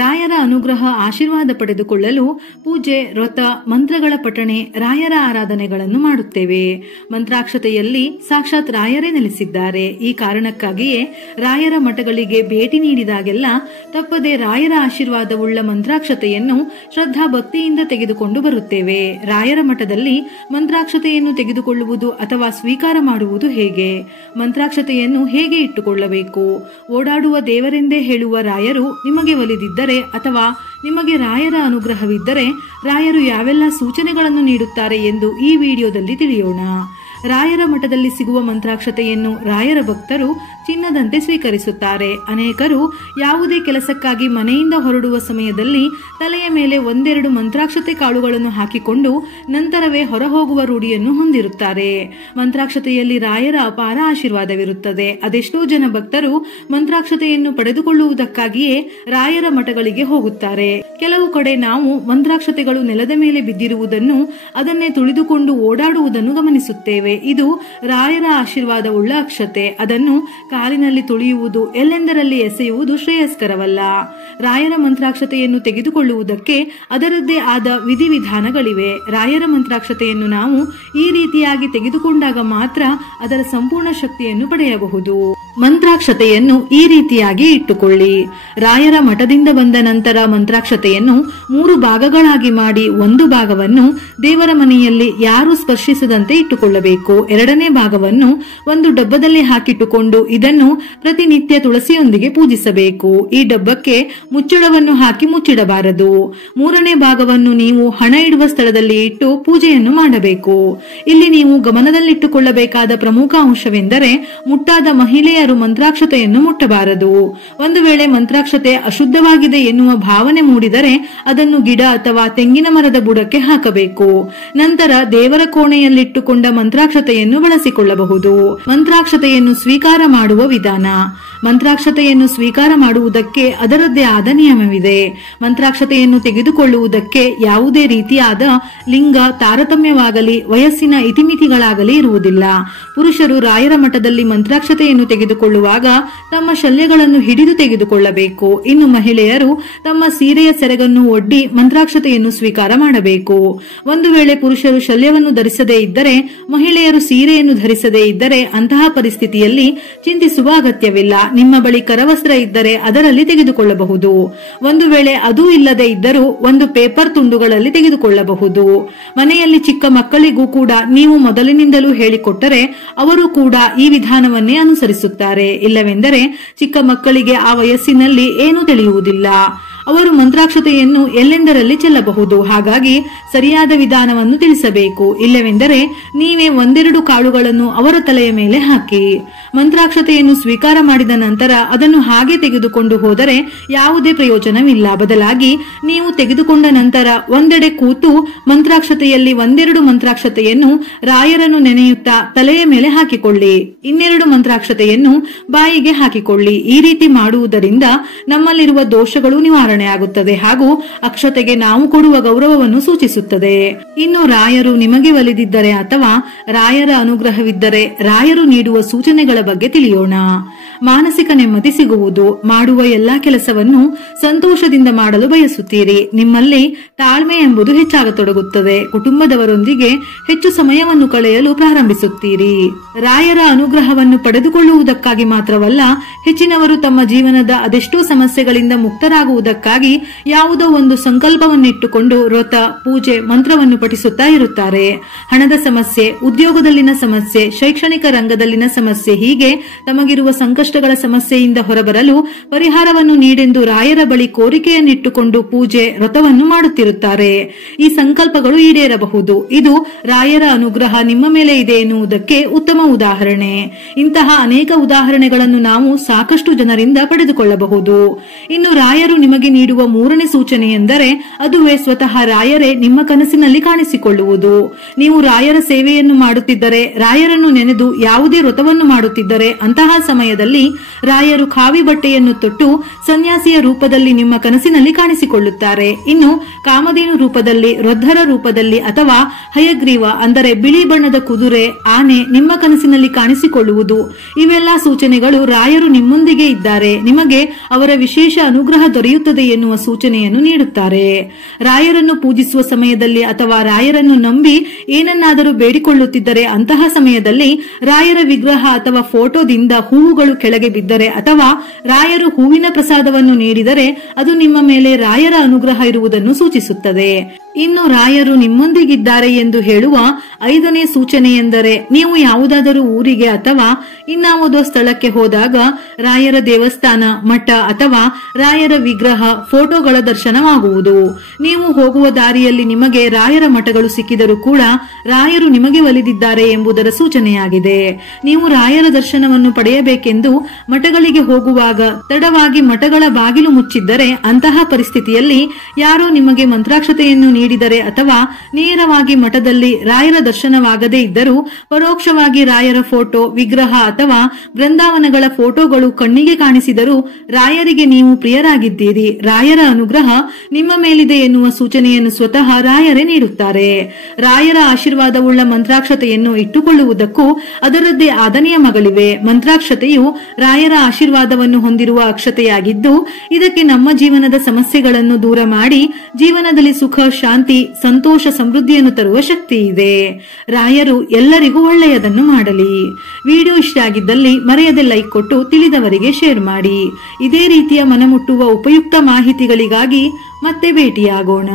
ರಾಯರ ಅನುಗ್ರಹ ಆಶೀರ್ವಾದ ಪಡೆದುಕೊಳ್ಳಲು ಪೂಜೆ, ವ್ರತ, ಮಂತ್ರಗಳ ಪಠಣೆ, ರಾಯರ ಆರಾಧನೆಗಳನ್ನು ಮಾಡುತ್ತೇವೆ. ಮಂತ್ರಾಕ್ಷತೆಯಲ್ಲಿ ಸಾಕ್ಷಾತ್ ರಾಯರೇ ನೆಲೆಸಿದ್ದಾರೆ. ಈ ಕಾರಣಕ್ಕಾಗಿಯೇ ರಾಯರ ಮಠಗಳಿಗೆ ಭೇಟಿ ನೀಡಿದಾಗೆಲ್ಲ ತಪ್ಪದೆ ರಾಯರ ಆಶೀರ್ವಾದವುಳ್ಳ ಮಂತ್ರಾಕ್ಷತೆಯನ್ನು ಶ್ರದ್ಧಾ ಭಕ್ತಿಯಿಂದ ತೆಗೆದುಕೊಂಡು ಬರುತ್ತೇವೆ. ರಾಯರ ಮಠದಲ್ಲಿ ಮಂತ್ರಾಕ್ಷತೆಯನ್ನು ತೆಗೆದುಕೊಳ್ಳುವುದು ಅಥವಾ ಸ್ವೀಕಾರ ಮಾಡುವುದು ಹೇಗೆ? ಮಂತ್ರಾಕ್ಷತೆಯನ್ನು ಹೇಗೆ ಇಟ್ಟುಕೊಳ್ಳಬೇಕು? ಓಡಾಡುವ ದೇವರೆಂದೇ ಹೇಳುವ ರಾಯರು ನಿಮಗೆ ಒಲಿದಿದ್ದರೆ ಅಥವಾ ನಿಮಗೆ ರಾಯರ ಅನುಗ್ರಹವಿದ್ದರೆ ರಾಯರು ಯಾವೆಲ್ಲ ಸೂಚನೆಗಳನ್ನು ನೀಡುತ್ತಾರೆ ಎಂದು ಈ ವಿಡಿಯೋದಲ್ಲಿ ತಿಳಿಯೋಣ. ರಾಯರ ಮಠದಲ್ಲಿ ಸಿಗುವ ಮಂತ್ರಾಕ್ಷತೆಯನ್ನು ರಾಯರ ಭಕ್ತರು ಚಿನ್ನದಂತೆ ಸ್ವೀಕರಿಸುತ್ತಾರೆ. ಅನೇಕರು ಯಾವುದೇ ಕೆಲಸಕ್ಕಾಗಿ ಮನೆಯಿಂದ ಹೊರಡುವ ಸಮಯದಲ್ಲಿ ತಲೆಯ ಮೇಲೆ ಒಂದೆರಡು ಮಂತ್ರಾಕ್ಷತೆ ಕಾಳುಗಳನ್ನು ಹಾಕಿಕೊಂಡು ನಂತರವೇ ಹೊರಹೋಗುವ ರೂಢಿಯನ್ನು ಹೊಂದಿರುತ್ತಾರೆ. ಮಂತ್ರಾಕ್ಷತೆಯಲ್ಲಿ ರಾಯರ ಅಪಾರ ಆಶೀರ್ವಾದವಿರುತ್ತದೆ. ಅದೆಷ್ಟೋ ಜನ ಭಕ್ತರು ಮಂತ್ರಾಕ್ಷತೆಯನ್ನು ಪಡೆದುಕೊಳ್ಳುವುದಕ್ಕಾಗಿಯೇ ರಾಯರ ಮಠಗಳಿಗೆ ಹೋಗುತ್ತಾರೆ. ಕೆಲವು ಕಡೆ ನಾವು ಮಂತ್ರಾಕ್ಷತೆಗಳು ನೆಲದ ಮೇಲೆ ಬಿದ್ದಿರುವುದನ್ನು, ಅದನ್ನೇ ತುಳಿದುಕೊಂಡು ಓಡಾಡುವುದನ್ನು ಗಮನಿಸುತ್ತೇವೆ. ಇದು ರಾಯರ ಆಶೀರ್ವಾದವುಳ್ಳ ಅಕ್ಷತೆ. ಅದನ್ನು ಕಾಲಿನಲ್ಲಿ ತುಳಿಯುವುದು, ಎಲ್ಲೆಂದರಲ್ಲಿ ಎಸೆಯುವುದು ಶ್ರೇಯಸ್ಕರವಲ್ಲ. ರಾಯರ ಮಂತ್ರಾಕ್ಷತೆಯನ್ನು ತೆಗೆದುಕೊಳ್ಳುವುದಕ್ಕೆ ಅದರದ್ದೇ ಆದ ವಿಧಿವಿಧಾನಗಳಿವೆ. ರಾಯರ ಮಂತ್ರಾಕ್ಷತೆಯನ್ನು ನಾವು ಈ ರೀತಿಯಾಗಿ ತೆಗೆದುಕೊಂಡಾಗ ಮಾತ್ರ ಅದರ ಸಂಪೂರ್ಣ ಶಕ್ತಿಯನ್ನು ಪಡೆಯಬಹುದು. ಮಂತ್ರಾಕ್ಷತೆಯನ್ನು ಈ ರೀತಿಯಾಗಿ ಇಟ್ಟುಕೊಳ್ಳಿ. ರಾಯರ ಮಠದಿಂದ ಬಂದ ನಂತರ ಮಂತ್ರಾಕ್ಷತೆಯನ್ನು 3 ಭಾಗಗಳಾಗಿ ಮಾಡಿ ಒಂದು ಭಾಗವನ್ನು ದೇವರ ಮನೆಯಲ್ಲಿ ಯಾರು ಸ್ಪರ್ಶಿಸದಂತೆ ಇಟ್ಟುಕೊಳ್ಳಬೇಕು. ಎರಡನೇ ಭಾಗವನ್ನು ಒಂದು ಡಬ್ಬದಲ್ಲಿ ಹಾಕಿಟ್ಟುಕೊಂಡು ಇದನ್ನು ಪ್ರತಿನಿತ್ಯ ತುಳಸಿಯೊಂದಿಗೆ ಪೂಜಿಸಬೇಕು. ಈ ಡಬ್ಬಕ್ಕೆ ಮುಚ್ಚಳವನ್ನು ಹಾಕಿ ಮುಚ್ಚಿಡಬಾರದು. ಮೂರನೇ ಭಾಗವನ್ನು ನೀವು ಹಣ ಇಡುವ ಸ್ಥಳದಲ್ಲಿ ಇಟ್ಟು ಪೂಜೆಯನ್ನು ಮಾಡಬೇಕು. ಇಲ್ಲಿ ನೀವು ಗಮನದಲ್ಲಿಟ್ಟುಕೊಳ್ಳಬೇಕಾದ ಪ್ರಮುಖ ಅಂಶವೆಂದರೆ ಮುಟ್ಟಾದ ಮಹಿಳೆಯರು ಮಂತ್ರಾಕ್ಷತೆಯನ್ನು ಮುಟ್ಟಬಾರದು. ಒಂದು ವೇಳೆ ಮಂತ್ರಾಕ್ಷತೆ ಅಶುದ್ಧವಾಗಿದೆ ಎನ್ನುವ ಭಾವನೆ ಮೂಡಿದರೆ ಅದನ್ನು ಗಿಡ ಅಥವಾ ತೆಂಗಿನ ಮರದ ಬುಡಕ್ಕೆ ಹಾಕಬೇಕು. ನಂತರ ದೇವರ ಕೋಣೆಯಲ್ಲಿಟ್ಟುಕೊಂಡ ಮಂತ್ರಾಕ್ಷತೆಯನ್ನು ಬಳಸಿಕೊಳ್ಳಬಹುದು. ಮಂತ್ರಾಕ್ಷತೆಯನ್ನು ಸ್ವೀಕಾರ ಮಾಡುವ ವಿಧಾನ. ಮಂತ್ರಾಕ್ಷತೆಯನ್ನು ಸ್ವೀಕಾರ ಮಾಡುವುದಕ್ಕೆ ಅದರದ್ದೇ ಆದ ನಿಯಮವಿದೆ. ಮಂತ್ರಾಕ್ಷತೆಯನ್ನು ತೆಗೆದುಕೊಳ್ಳುವುದಕ್ಕೆ ಯಾವುದೇ ರೀತಿಯಾದ ಲಿಂಗ ತಾರತಮ್ಯವಾಗಲಿ ವಯಸ್ಸಿನ ಇತಿಮಿತಿಗಳಾಗಲಿ ಇರುವುದಿಲ್ಲ. ಪುರುಷರು ರಾಯರ ಮಠದಲ್ಲಿ ಮಂತ್ರಾಕ್ಷತೆಯನ್ನು ತೆಗೆದುಕೊಳ್ಳುವಾಗ ತಮ್ಮ ಶಲ್ಯಗಳನ್ನು ಹಿಡಿದು ತೆಗೆದುಕೊಳ್ಳಬೇಕು. ಇನ್ನು ಮಹಿಳೆಯರು ತಮ್ಮ ಸೀರೆಯ ಸೆರಗನ್ನು ಒಡ್ಡಿ ಮಂತ್ರಾಕ್ಷತೆಯನ್ನು ಸ್ವೀಕಾರ ಮಾಡಬೇಕು. ಒಂದು ವೇಳೆ ಪುರುಷರು ಶಲ್ಯವನ್ನು ಧರಿಸದೇ ಇದ್ದರೆ, ಮಹಿಳೆಯರು ಸೀರೆಯನ್ನು ಧರಿಸದೇ ಇದ್ದರೆ ಅಂತಹ ಪರಿಸ್ಥಿತಿಯಲ್ಲಿ ಚಿಂತಿಸುವ ಅಗತ್ಯವಿಲ್ಲ. ನಿಮ್ಮ ಬಳಿ ಕರವಸ್ತ್ರ ಇದ್ದರೆ ಅದರಲ್ಲಿ ತೆಗೆದುಕೊಳ್ಳಬಹುದು. ಒಂದು ವೇಳೆ ಅದೂ ಇಲ್ಲದೆ ಇದ್ದರೂ ಒಂದು ಪೇಪರ್ ತುಂಡುಗಳಲ್ಲಿ ತೆಗೆದುಕೊಳ್ಳಬಹುದು. ಮನೆಯಲ್ಲಿ ಚಿಕ್ಕ ಮಕ್ಕಳಿಗೂ ಕೂಡ ನೀವು ಮೊದಲಿನಿಂದಲೂ ಹೇಳಿಕೊಟ್ಟರೆ ಅವರು ಕೂಡ ಈ ವಿಧಾನವನ್ನೇ ಅನುಸರಿಸುತ್ತಾರೆ. ಇಲ್ಲವೆಂದರೆ ಚಿಕ್ಕ ಮಕ್ಕಳಿಗೆ ಆ ವಯಸ್ಸಿನಲ್ಲಿ ಏನೂ ತಿಳಿಯುವುದಿಲ್ಲ. ಅವರು ಮಂತ್ರಾಕ್ಷತೆಯನ್ನು ಎಲ್ಲೆಂದರಲ್ಲಿ ಚೆಲ್ಲಬಹುದು. ಹಾಗಾಗಿ ಸರಿಯಾದ ವಿಧಾನವನ್ನು ತಿಳಿಸಬೇಕು. ಇಲ್ಲವೆಂದರೆ ನೀವೇ ಒಂದೆರಡು ಕಾಳುಗಳನ್ನು ಅವರ ತಲೆಯ ಮೇಲೆ ಹಾಕಿ. ಮಂತ್ರಾಕ್ಷತೆಯನ್ನು ಸ್ವೀಕಾರ ಮಾಡಿದ ನಂತರ ಅದನ್ನು ಹಾಗೆ ತೆಗೆದುಕೊಂಡು ಹೋದರೆ ಯಾವುದೇ ಪ್ರಯೋಜನವಿಲ್ಲ. ಬದಲಾಗಿ ನೀವು ತೆಗೆದುಕೊಂಡ ನಂತರ ಒಂದೆಡೆ ಕೂತು ಮಂತ್ರಾಕ್ಷತೆಯಲ್ಲಿ ಒಂದೆರಡು ಮಂತ್ರಾಕ್ಷತೆಯನ್ನು ರಾಯರನ್ನು ನೆನೆಯುತ್ತಾ ತಲೆಯ ಮೇಲೆ ಹಾಕಿಕೊಳ್ಳಿ. ಇನ್ನೆರಡು ಮಂತ್ರಾಕ್ಷತೆಯನ್ನು ಬಾಯಿಗೆ ಹಾಕಿಕೊಳ್ಳಿ. ಈ ರೀತಿ ಮಾಡುವುದರಿಂದ ನಮ್ಮಲ್ಲಿರುವ ದೋಷಗಳು ನಿವಾರಣೆ ಆಗುತ್ತದೆ ಹಾಗೂ ಅಕ್ಷತೆಗೆ ನಾವು ಕೊಡುವ ಗೌರವವನ್ನು ಸೂಚಿಸುತ್ತದೆ. ಇನ್ನು ರಾಯರು ನಿಮಗೆ ಒಲಿದಿದ್ದರೆ ಅಥವಾ ರಾಯರ ಅನುಗ್ರಹವಿದ್ದರೆ ರಾಯರು ನೀಡುವ ಸೂಚನೆಗಳ ಬಗ್ಗೆ ತಿಳಿಯೋಣ. ಮಾನಸಿಕ ನೆಮ್ಮದಿ ಸಿಗುವುದು. ಮಾಡುವ ಎಲ್ಲಾ ಕೆಲಸವನ್ನು ಸಂತೋಷದಿಂದ ಮಾಡಲು ಬಯಸುತ್ತೀರಿ. ನಿಮ್ಮಲ್ಲಿ ತಾಳ್ಮೆ ಎಂಬುದು ಹೆಚ್ಚಾಗತೊಡಗುತ್ತದೆ. ಕುಟುಂಬದವರೊಂದಿಗೆ ಹೆಚ್ಚು ಸಮಯವನ್ನು ಕಳೆಯಲು ಪ್ರಾರಂಭಿಸುತ್ತೀರಿ. ರಾಯರ ಅನುಗ್ರಹವನ್ನು ಪಡೆದುಕೊಳ್ಳುವುದಕ್ಕಾಗಿ ಮಾತ್ರವಲ್ಲ, ಹೆಚ್ಚಿನವರು ತಮ್ಮ ಜೀವನದ ಅದೆಷ್ಟೋ ಸಮಸ್ಯೆಗಳಿಂದ ಮುಕ್ತರಾಗುವುದಕ್ಕಾಗಿ ಯಾವುದೋ ಒಂದು ಸಂಕಲ್ಪವನ್ನಿಟ್ಟುಕೊಂಡು ವ್ರತ, ಪೂಜೆ, ಮಂತ್ರವನ್ನು ಪಠಿಸುತ್ತಾ ಇರುತ್ತಾರೆ. ಹಣದ ಸಮಸ್ಯೆ, ಉದ್ಯೋಗದಲ್ಲಿನ ಸಮಸ್ಯೆ, ಶೈಕ್ಷಣಿಕ ರಂಗದಲ್ಲಿನ ಸಮಸ್ಯೆ, ಹೀಗೆ ತಮಗಿರುವ ಸಂಕಷ್ಟಗಳ ಸಮಸ್ಯೆಯಿಂದ ಹೊರಬರಲು ಪರಿಹಾರವನ್ನು ನೀಡೆಂದು ರಾಯರ ಬಳಿ ಕೋರಿಕೆಯನ್ನಿಟ್ಟುಕೊಂಡು ಪೂಜೆ, ವ್ರತವನ್ನು ಮಾಡುತ್ತಿರುತ್ತಾರೆ. ಈ ಸಂಕಲ್ಪಗಳು ಈಡೇರಬಹುದು. ಇದು ರಾಯರ ಅನುಗ್ರಹ ನಿಮ್ಮ ಮೇಲೆ ಇದೆ ಎನ್ನುವುದಕ್ಕೆ ಉತ್ತಮ ಉದಾಹರಣೆ. ಇಂತಹ ಅನೇಕ ಉದಾಹರಣೆಗಳನ್ನು ನಾವು ಸಾಕಷ್ಟು ಜನರಿಂದ ಪಡೆದುಕೊಳ್ಳಬಹುದು. ಇನ್ನು ರಾಯರು ನಿಮಗೆ ನೀಡುವ ಮೂರನೇ ಸೂಚನೆ ಎಂದರೆ ಅದುವೇ ಸ್ವತಃ ರಾಯರೇ ನಿಮ್ಮ ಕನಸಿನಲ್ಲಿ ಕಾಣಿಸಿಕೊಳ್ಳುವುದು. ನೀವು ರಾಯರ ಸೇವೆಯನ್ನು ಮಾಡುತ್ತಿದ್ದರೆ, ರಾಯರನ್ನು ನೆನೆದು ಯಾವುದೇ ವ್ರತವನ್ನು ಮಾಡುತ್ತಿದ್ದರೆ ಅಂತಹ ಸಮಯದಲ್ಲಿ ರಾಯರು ಖಾವಿ ಬಟ್ಟೆಯನ್ನು ತೊಟ್ಟು ಸನ್ಯಾಸಿಯ ರೂಪದಲ್ಲಿ ನಿಮ್ಮ ಕನಸಿನಲ್ಲಿ ಕಾಣಿಸಿಕೊಳ್ಳುತ್ತಾರೆ. ಇನ್ನು ಕಾಮಧೇನು ರೂಪದಲ್ಲಿ, ವೃದ್ಧರ ರೂಪದಲ್ಲಿ ಅಥವಾ ಹಯಗ್ರೀವ ಅಂದರೆ ಬಿಳಿ ಬಣ್ಣದ ಕುದುರೆ, ಆನೆ ನಿಮ್ಮ ಕನಸಿನಲ್ಲಿ ಕಾಣಿಸಿಕೊಳ್ಳುವುದು, ಇವೆಲ್ಲಾ ಸೂಚನೆಗಳು ರಾಯರು ನಿಮ್ಮೊಂದಿಗೆ ಇದ್ದಾರೆ, ನಿಮಗೆ ಅವರ ವಿಶೇಷ ಅನುಗ್ರಹ ದೊರೆಯುತ್ತದೆ ಮಳೆಯಾಗದೆ ಎನ್ನುವ ಸೂಚನೆಯನ್ನು ನೀಡುತ್ತಾರೆ. ರಾಯರನ್ನು ಪೂಜಿಸುವ ಸಮಯದಲ್ಲಿ ಅಥವಾ ರಾಯರನ್ನು ನಂಬಿ ಏನನ್ನಾದರೂ ಬೇಡಿಕೊಳ್ಳುತ್ತಿದ್ದರೆ ಅಂತಹ ಸಮಯದಲ್ಲಿ ರಾಯರ ವಿಗ್ರಹ ಅಥವಾ ಫೋಟೋದಿಂದ ಹೂವುಗಳು ಕೆಳಗೆ ಬಿದ್ದರೆ ಅಥವಾ ರಾಯರು ಹೂವಿನ ಪ್ರಸಾದವನ್ನು ನೀಡಿದರೆ ಅದು ನಿಮ್ಮ ಮೇಲೆ ರಾಯರ ಅನುಗ್ರಹ ಇರುವುದನ್ನು ಸೂಚಿಸುತ್ತದೆ. ಇನ್ನು ರಾಯರು ನಿಮ್ಮೊಂದಿಗಿದ್ದಾರೆ ಎಂದು ಹೇಳುವ 5ನೇ ಸೂಚನೆ ಎಂದರೆ ನೀವು ಯಾವುದಾದರೂ ಊರಿಗೆ ಅಥವಾ ಇನ್ನಾವುದೋ ಸ್ಥಳಕ್ಕೆ ಹೋದಾಗ ರಾಯರ ದೇವಸ್ಥಾನ, ಮಠ ಅಥವಾ ರಾಯರ ವಿಗ್ರಹ, ಫೋಟೋಗಳ ದರ್ಶನವಾಗುವುದು. ನೀವು ಹೋಗುವ ದಾರಿಯಲ್ಲಿ ನಿಮಗೆ ರಾಯರ ಮಠಗಳು ಸಿಕ್ಕಿದರೂ ಕೂಡ ರಾಯರು ನಿಮಗೆ ಒಲಿದಿದ್ದಾರೆ ಎಂಬುದರ ಸೂಚನೆಯಾಗಿದೆ. ನೀವು ರಾಯರ ದರ್ಶನವನ್ನು ಪಡೆಯಬೇಕೆಂದು ಮಠಗಳಿಗೆ ಹೋಗುವಾಗ ತಡವಾಗಿ ಮಠಗಳ ಬಾಗಿಲು ಮುಚ್ಚಿದ್ದರೆ ಅಂತಹ ಪರಿಸ್ಥಿತಿಯಲ್ಲಿ ಯಾರೋ ನಿಮಗೆ ಮಂತ್ರಾಕ್ಷತೆಯನ್ನು ನೀಡಿದರೆ ಅಥವಾ ನೇರವಾಗಿ ಮಠದಲ್ಲಿ ರಾಯರ ದರ್ಶನವಾಗದೇ ಇದ್ದರೂ ಪರೋಕ್ಷವಾಗಿ ರಾಯರ ಫೋಟೋ, ವಿಗ್ರಹ ಅಥವಾ ಬೃಂದಾವನಗಳ ಫೋಟೋಗಳು ಕಣ್ಣಿಗೆ ಕಾಣಿಸಿದರೂ ರಾಯರಿಗೆ ನೀವು ಪ್ರಿಯರಾಗಿದ್ದೀರಿ, ರಾಯರ ಅನುಗ್ರಹ ನಿಮ್ಮ ಮೇಲಿದೆ ಎನ್ನುವ ಸೂಚನೆಯನ್ನು ಸ್ವತಃ ರಾಯರೇ ನೀಡುತ್ತಾರೆ. ರಾಯರ ಆಶೀರ್ವಾದವುಳ್ಳ ಮಂತ್ರಾಕ್ಷತೆಯನ್ನು ಇಟ್ಟುಕೊಳ್ಳುವುದಕ್ಕೂ ಅದರದ್ದೇ ಆದ ನಿಯಮಗಳಿವೆ. ಮಂತ್ರಾಕ್ಷತೆಯು ರಾಯರ ಆಶೀರ್ವಾದವನ್ನು ಹೊಂದಿರುವ ಅಕ್ಷತೆಯಾಗಿದ್ದು ಇದಕ್ಕೆ ನಮ್ಮ ಜೀವನದ ಸಮಸ್ಯೆಗಳನ್ನು ದೂರ ಮಾಡಿ ಜೀವನದಲ್ಲಿ ಸುಖ, ಶಾಂತಿ, ಸಂತೋಷ, ಸಮೃದ್ಧಿಯನ್ನು ತರುವ ಶಕ್ತಿ ಇದೆ. ರಾಯರು ಎಲ್ಲರಿಗೂ ಒಳ್ಳೆಯದನ್ನು ಮಾಡಲಿ. ವಿಡಿಯೋ ಇಷ್ಟ ಆಗಿದ್ದಲ್ಲಿ ಮರೆಯದೆ ಲೈಕ್ ಕೊಟ್ಟು ತಿಳಿದವರಿಗೆ ಶೇರ್ ಮಾಡಿ. ಇದೇ ರೀತಿಯ ಮನಮುಟ್ಟುವ ಉಪಯುಕ್ತ ಮಾಹಿತಿಗಳಿಗಾಗಿ ಮತ್ತೆ ಭೇಟಿಯಾಗೋಣ.